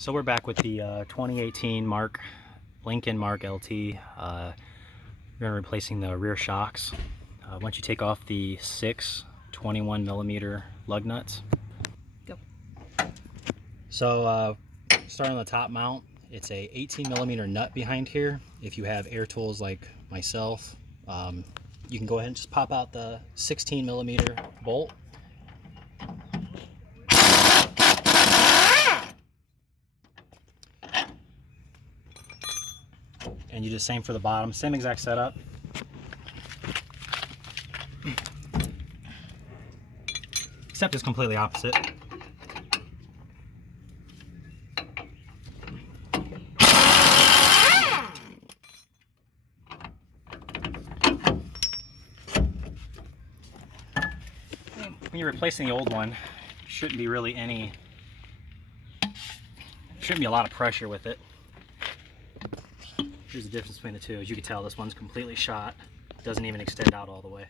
So we're back with the 2018 Lincoln Mark LT. We're going to be replacing the rear shocks. Once you take off the 6 21mm lug nuts. Go. So starting on the top mount, it's a 18mm nut behind here. If you have air tools like myself, you can go ahead and just pop out the 16mm bolt. And you do the same for the bottom, same exact setup. Except it's completely opposite. When you're replacing the old one, shouldn't be a lot of pressure with it. Here's the difference between the two. As you can tell, this one's completely shot. It doesn't even extend out all the way.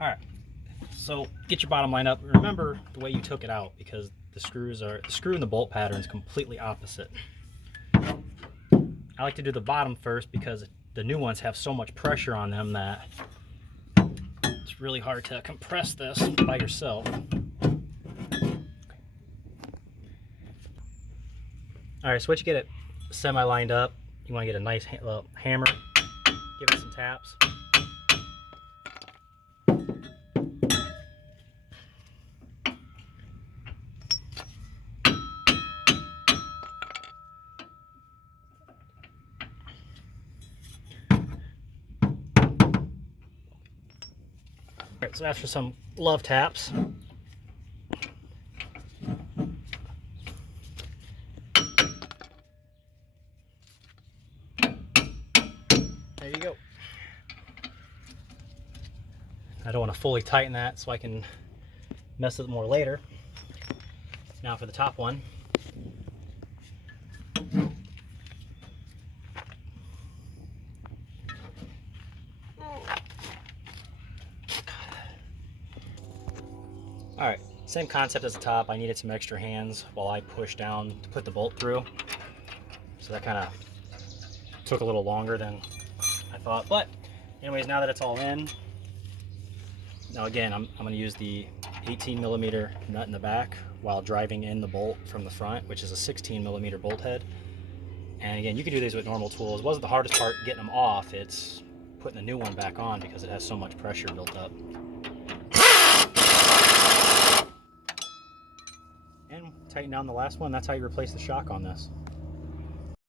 Alright, so get your bottom line up. Remember the way you took it out, because the screw and the bolt pattern is completely opposite. I like to do the bottom first because the new ones have so much pressure on them that it's really hard to compress this by yourself. Alright, so once you get it semi-lined up, you want to get a nice hammer, give it some taps. Alright, so after some love taps, there you go. I don't want to fully tighten that so I can mess with it more later. Now for the top one. Alright, same concept as the top. I needed some extra hands while I pushed down to put the bolt through. So that kind of took a little longer than I thought. But anyways, now that it's all in, now again, I'm going to use the 18mm nut in the back while driving in the bolt from the front, which is a 16mm bolt head. And again, you can do these with normal tools. It wasn't the hardest part getting them off. It's putting the new one back on because it has so much pressure built up. And tighten down the last one. That's how you replace the shock on this.